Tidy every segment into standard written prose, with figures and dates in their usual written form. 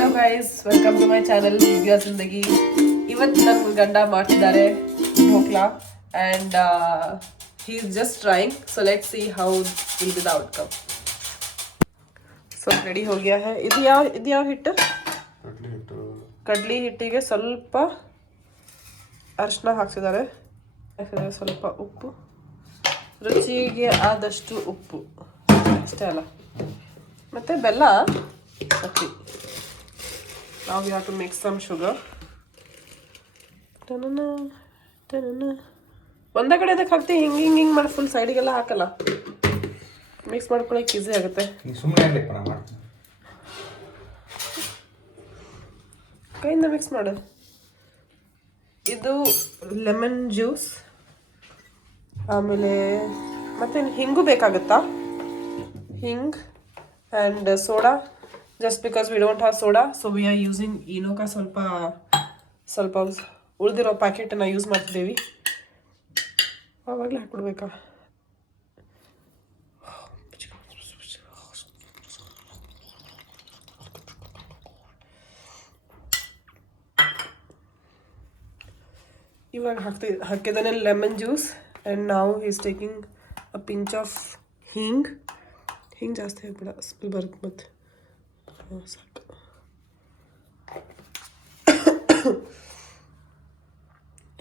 Hello guys, welcome to my channel Divya Zindagi. ಇವತ್ತು ನನ್ನ ಗಂಡ ಮಾಡ್ತಿದ್ದಾರೆ dhokla and he is just trying. So let see how will be the outcome. So ready हो गया है. ಇದು ಯಾವ ಹಿಟ್ಟು? ಕಡ್ಲಿ ಹಿಟ್ಟಿಗೆ ಸ್ವಲ್ಪ ಅರಿಶಿನ ಹಾಕ್ಸಿದ್ದಾರೆ, ಸ್ವಲ್ಪ ಉಪ್ಪು, ರುಚಿಗೆ ಆದಷ್ಟು ಉಪ್ಪು ಅಷ್ಟೇ ಅಲ್ಲ, ಮತ್ತು ಬೆಲ್ಲ, ಸಕ್ಕರೆ. Now we have to make some sugar. ಒಂದೇ ಕಡೆ ಅದಕ್ಕೆ ಹಾಕ್ತಿ, ಹಿಂಗೆ ಮಾಡಿ ಫುಲ್ ಸೈಡಿಗೆಲ್ಲ ಹಾಕಲ್ಲ. ಮಿಕ್ಸ್ ಮಾಡ್ಕೊಳಕ್ಕೆ ಈಸಿ ಆಗುತ್ತೆ. ಕೈಯಿಂದ ಮಿಕ್ಸ್ ಮಾಡು. ಇದು ಲೆಮನ್ ಜ್ಯೂಸ್, ಆಮೇಲೆ ಮತ್ತೆ ಹಿಂಗು ಬೇಕಾಗುತ್ತಾ? ಹಿಂಗ್ and soda. Just because we don't have soda, so we are using Enoka ಸ್ವಲ್ಪ ಉಳಿದಿರೋ ಪ್ಯಾಕೆಟನ್ನು ಯೂಸ್ ಮಾಡ್ತಿದ್ದೀವಿ. ಆವಾಗಲೇ ಹಾಕ್ಬಿಡ್ಬೇಕಾ? ಇವಾಗ ಹಾಕಿದ್ದಾನೆ ಲೆಮನ್ ಜ್ಯೂಸ್. ಆ್ಯಂಡ್ ನಾವು is taking a pinch off ಹಿಂಗ್ ಜಾಸ್ತಿ ಹಾಕ್ಬಿಡ, ಸ್ಮೆಲ್ ಬರುತ್ತೆ ಮತ್ತು ಸಾಕು.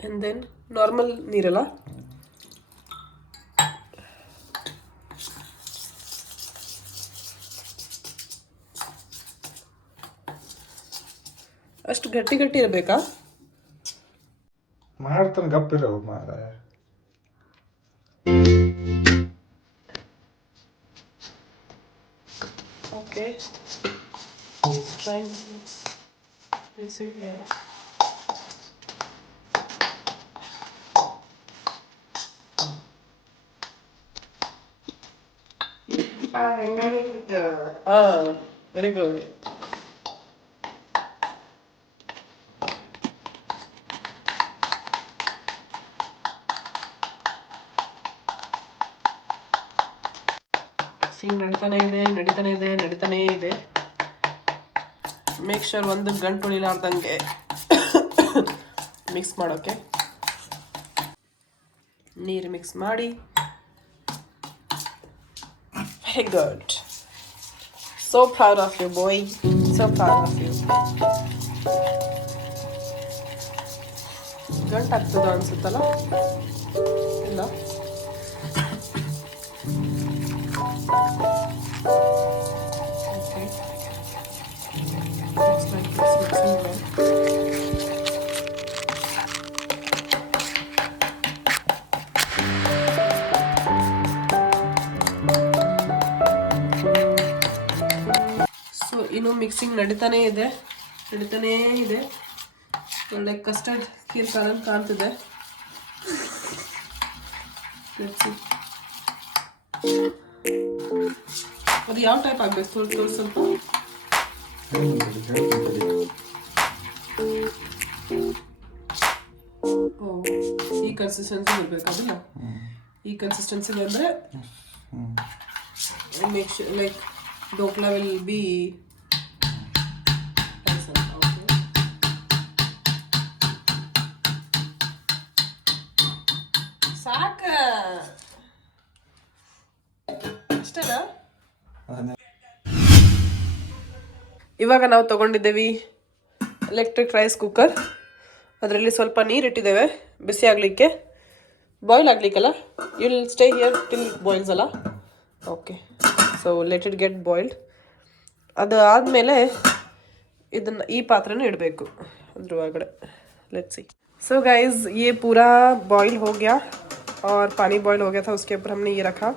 ಆ್ಯಂಡ್ ದೆನ್ ನಾರ್ಮಲ್ ನೀರಲ್ಲ, ಅಷ್ಟು ಗಟ್ಟಿ ಇರಬೇಕಾ? ಮಾಡ್ತಾನೆ ಗಪ್ಪಿರೋ ಮಾರ. Okay, trying this here. Very good. ನಡೀತಾನೆ ಇದೆ. ಮೇಕ್ ಶೋರ್ ಒಂದು ಗಂಟು ಉಳಿಲಾರ್ದಂಗೆ ಮಿಕ್ಸ್ ಮಾಡೋಕ್ಕೆ. ನೀರು ಮಿಕ್ಸ್ ಮಾಡಿ. Very good. So proud of you, boy. So proud of you. ಗಂಟು ಆಗ್ತದ ಅನ್ಸುತ್ತಲ್ಲ? ಇಲ್ಲ, ಇನ್ನು ಮಿಕ್ಸಿಂಗ್ ನಡೀತಾನೇ ಇದೆ. ಒಳ್ಳೆ ಕಸ್ಟರ್ಡ್ ಖೀರ್ ಕಾಣ್ತಿದೆ. ಅದು ಯಾವ ಟೈಪ್ ಆಗ್ಬೇಕು? ಸ್ವಲ್ಪ ಈ ಕನ್ಸಿಸ್ಟೆನ್ಸಿ ಇರಬೇಕಾಗಿಲ್ಲ. ಈ ಕನ್ಸಿಸ್ಟೆನ್ಸಿ ಬಂದರೆ make sure like dhokla will be ಸಾಕ ಅಷ್ಟೇನಾ? ಇವಾಗ ನಾವು ತಗೊಂಡಿದ್ದೇವೆ ಎಲೆಕ್ಟ್ರಿಕ್ ರೈಸ್ ಕುಕ್ಕರ್. ಅದರಲ್ಲಿ ಸ್ವಲ್ಪ ನೀರಿಟ್ಟಿದ್ದೇವೆ ಬಿಸಿ ಆಗಲಿಕ್ಕೆ, ಬಾಯ್ಲ್ ಆಗಲಿಕ್ಕಲ್ಲ. You will stay here till boils ಅಲ್ಲ? Okay, so let it get boiled. ಅದು ಆದಮೇಲೆ ಇದನ್ನು ಈ ಪಾತ್ರೆನೂ ಇಡಬೇಕು ಅದ್ರ ಒಳಗಡೆ. Let's see. सो गाइज, ये पूरा बॉईल हो गया और पानी बॉईल हो गया था. उसके ऊपर हमने ये रखा,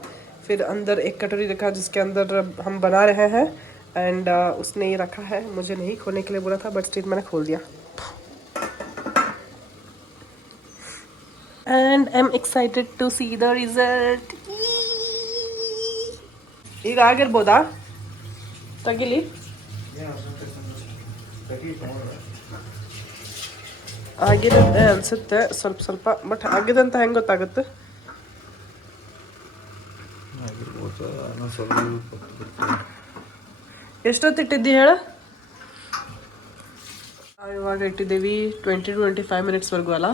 फिर अंदर एक कटोरी रखा जिसके अंदर हम बना रहे हैं. एंड उसने ये रखा है. मुझे नहीं खोलने के लिए बोला था, बट स्टिल मैंने खोल दिया. And I'm excited to see the result. ಈಗ ಆಗಿರ್ಬೋದಾ? ತಗಿಲಿ. ಆಗಿದೆ ಅನ್ಸುತ್ತೆ ಸ್ವಲ್ಪ, ಬಟ್ ಆಗಿದೆ ಅಂತ ಹೆಂಗೆ ಗೊತ್ತಾಗುತ್ತೆ? ಎಷ್ಟೊತ್ತಿಟ್ಟಿದ್ದಿ ಹೇಳ? ಇವಾಗ ಇಟ್ಟಿದ್ದೀವಿ 20-25 ಮಿನಿಟ್ಸ್ವರೆಗೂ ಅಲ್ಲ,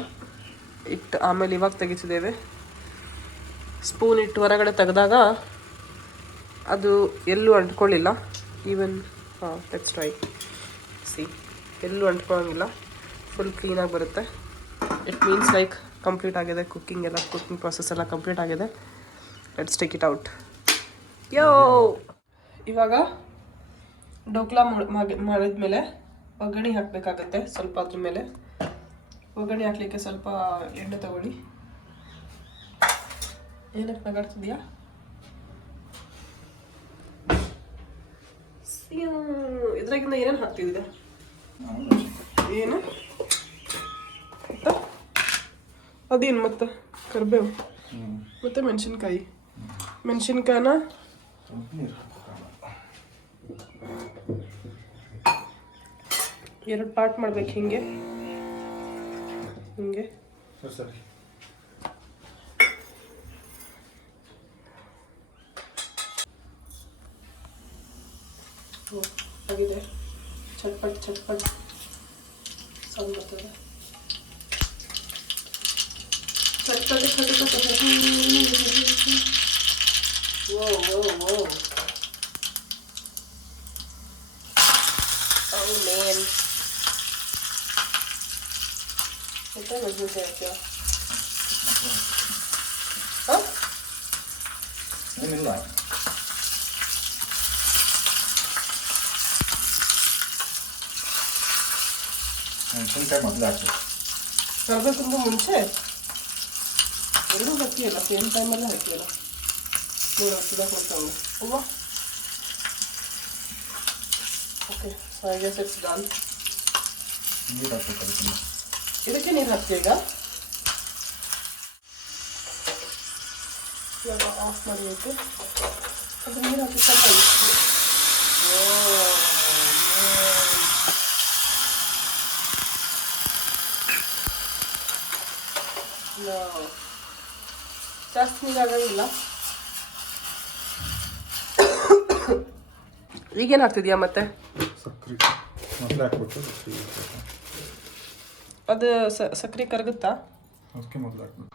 ಇಟ್ಟು ಆಮೇಲೆ ಇವಾಗ ತೆಗಿತಿದ್ದೇವೆ. ಸ್ಪೂನ್ ಇಟ್ಟು ಹೊರಗಡೆ ತೆಗೆದಾಗ ಅದು ಎಲ್ಲೂ ಅಂಟ್ಕೊಳ್ಳಿಲ್ಲ. ಈವನ್ ಲೆಟ್ಸ್ ಟ್ರೈ ಸಿ, ಎಲ್ಲೂ ಅಂಟ್ಕೊಳ್ಳೋಂಗಿಲ್ಲ, ಫುಲ್ ಕ್ಲೀನಾಗಿ ಬರುತ್ತೆ. ಇಟ್ ಮೀನ್ಸ್ ಲೈಕ್ ಕಂಪ್ಲೀಟ್ ಆಗಿದೆ, ಕುಕ್ಕಿಂಗ್ ಪ್ರಾಸೆಸ್ ಎಲ್ಲ ಕಂಪ್ಲೀಟ್ ಆಗಿದೆ. Let's take it out. ಯೋ ಇವಾಗ ಡೋಕ್ಲಾ ಮಾಡಿದ್ಮೇಲೆ ಒಗ್ಗರಣೆ ಹಾಕಬೇಕಾಗತ್ತೆ. ಸ್ವಲ್ಪ ಅದ್ರ ಮೇಲೆ ಒಗ್ಗರಣೆ ಹಾಕಲಿಕ್ಕೆ ಸ್ವಲ್ಪ ಎಣ್ಣೆ ತಗೊಳ್ಳಿ. ಏನಕ್ಕೆ ನಗಾಡ್ತಿದ್ಯಾ? ಇದ್ರಾಗಿಂದ ಏನೇನು ಹಾಕ್ತಿದ್ದೆ? ಏನು ಅದೇನು ಮತ್ತೆ ಕರಿಬೇವು ಮತ್ತು ಮೆಣಸಿನ್ಕಾಯಿನ ಎರಡು ಪಾರ್ಟ್ ಮಾಡ್ಬೇಕು. ಹಿಂಗೆ ಸರಿ. ಆಗಿದೆ. ಚಟ್ಪಟ್ ಸೌಂಡ್ ಬರ್ತದೆ. ಚಟ್ಪಟ್. ಓ ಮೇನ್ ಏನಿಲ್ಲ, ಮೆಣಸಿನ್ಕಾಯಿ ಮೊದಲು ಹಾಕ್ಬೇಕು. ಕರ್ಬೇಕಿಂತ ಮುಂಚೆ ಎರಡೂ ಹಾಕಿಯಲ್ಲ, ಸೇಮ್ ಟೈಮಲ್ಲೇ ಹಾಕಿಯಲ್ಲ. ನೋಡಿ ಹಾಕಿದಾಗ ಕೊಡ್ತಾವೆ ಅಲ್ವಾ? Okay, so I guess it's done. ನೀರು ಹಾಕ್ಬೇಕು ಅದಕ್ಕೆ. ಇದಕ್ಕೆ ನೀರು ಹಾಕ್ತೀಯ ಈಗ? ಇವಾಗ ಆಫ್ ಮಾಡಬೇಕು. ಅದು ನೀರು ಹಾಕಿ ಸ್ವಲ್ಪ ಜಾಸ್ತಿ ನೀರಾಗಂಗಿಲ್ಲ. ಈಗೇನು ಹಾಕ್ತಿದ್ಯಾ ಮತ್ತೆ? ಸಕ್ಕರೆ ಮೊದಲೇ ಹಾಕ್ಬಿಟ್ಟು ಅದು ಸಕ್ಕರೆ ಕರಗುತ್ತಾ? ಅದಕ್ಕೆ ಮೊದಲು ಹಾಕ್ಬೇಕು.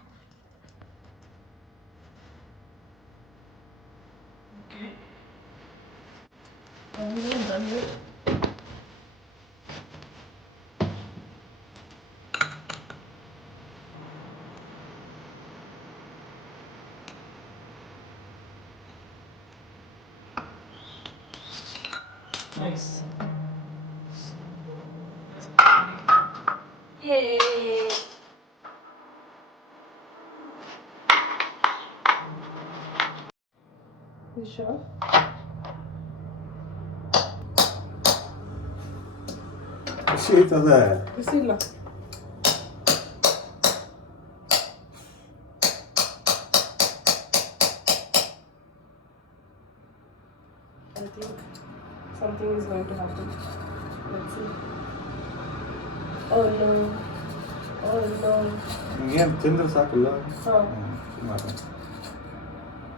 Nice. Hey. You sure? ಖುಷಿ ಆಯ್ತದೆ. ಬಿಸಿ ಇಲ್ಲ. I think something is going to happen. Let's see. Oh no. ಏನು ತಿಂದ್ರೆ ಸಾಕಲ್ಲ? ಹಾಂ.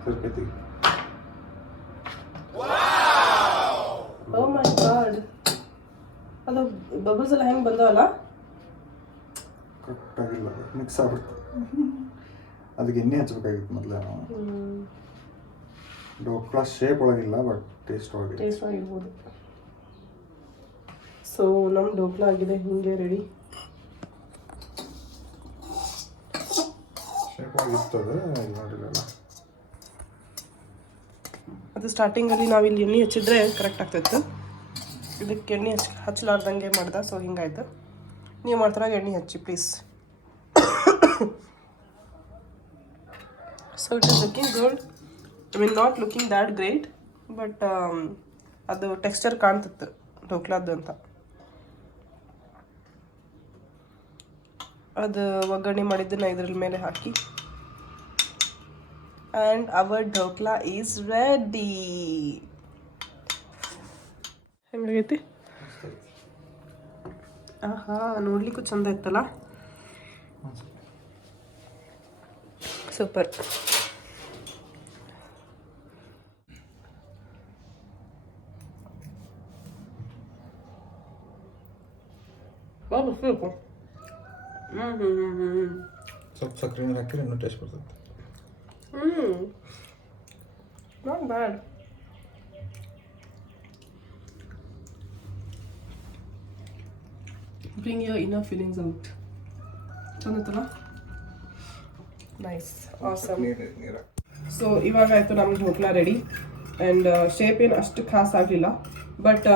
ಸರ್ಕತಿ. Oh my god. ಅದು ಬಬಲ್ಸ್ ಎಲ್ಲ ಹೆಂಗೆ ಬಂದವಲ್ಲ? ಕರೆಕ್ಟಾಗಿಲ್ಲ, ಮಿಕ್ಸ್ ಆಗ್ಬಿಡ್ತು. ಅದಕ್ಕೆ ಎಣ್ಣೆ ಹಚ್ಬೇಕಾಗಿತ್ತು ಮೊದಲೇ. ಡೋಕ್ಲಾ ಶೇಪ್ ಒಳಗಿಲ್ಲ, ಬಟ್ ಟೇಸ್ಟ್ ಒಳಗಿರ್ಬೋದು. ಸೊ ನಮ್ಮ ಡೋಕ್ಲಾ ಆಗಿದೆ, ಹಿಂಗೆ ರೆಡಿ. ಶೇಪ್ ಒಳಗಿರ್ತದೆ, ನೋಡಿರಲ್ಲ. ಅದು ಸ್ಟಾರ್ಟಿಂಗಲ್ಲಿ ನಾವಿಲ್ಲಿ ಎಣ್ಣೆ ಹಚ್ಚಿದ್ರೆ ಕರೆಕ್ಟ್ ಆಗ್ತಾಯಿತ್ತು. ಇದಕ್ಕೆ ಎಣ್ಣೆ ಹಚ್ಚಲಾರ್ದಂಗೆ ಮಾಡ್ದೆ, ಸೊ ಹಿಂಗಾಯ್ತು. ನೀವು ಮಾಡ್ತಾರಾಗ ಎಣ್ಣೆ ಹಚ್ಚಿ please. So it is looking good. I mean not looking that great, but ಅದು ಟೆಕ್ಸ್ಚರ್ ಕಾಣ್ತಿತ್ತು ಡೋಕ್ಲಾದ್ದು ಅಂತ. ಅದು ಒಗ್ಗರಣೆ ಮಾಡಿದ್ದನ್ನು ಇದ್ರ ಮೇಲೆ ಹಾಕಿ, and our dhokla is ready. ಹೆಂಗಾಗೈತಿ? ಆಹಾ, ನೋಡ್ಲಿಕ್ಕೂ ಚಂದ ಇತ್ತಲ್ಲ. ಸೂಪರ್. ಬಾಬು ಸ್ವಲ್ಪ ಸ್ವಲ್ಪ ಸಕ್ಕರೆ ನೀರು ಹಾಕಿದ್ರೆ ಇನ್ನೂ ಟೇಸ್ಟ್ ಬರ್ತದೆ. Not bad. Bring your inner feelings out. ಚಂದತ್ತಲ್ಲ? Nice, awesome. ನೀರು ಸೊ ಇವಾಗ ಆಯಿತು ನಮ್ದು ಢೋಕ್ಲಾ ರೆಡಿ. ಆ್ಯಂಡ್ ಶೇಪ್ ಏನು ಅಷ್ಟು ಖಾಸ್ ಆಗಲಿಲ್ಲ, ಬಟ್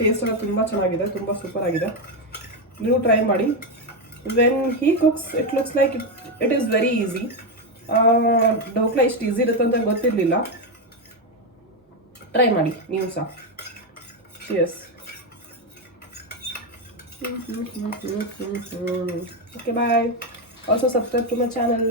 ಟೇಸ್ಟ್ ಎಲ್ಲ ತುಂಬ ಚೆನ್ನಾಗಿದೆ, ತುಂಬ ಸೂಪರ್ ಆಗಿದೆ. ನೀವು ಟ್ರೈ ಮಾಡಿ. When he cooks it looks like it is very easy. Dhokla ಇಷ್ಟು ಈಸಿ ಇರುತ್ತೆ ಅಂತ ಗೊತ್ತಿರಲಿಲ್ಲ. ಟ್ರೈ ಮಾಡಿ ನೀವು ಸಹ. Cheers. Okay, bye. Also subscribe to my channel.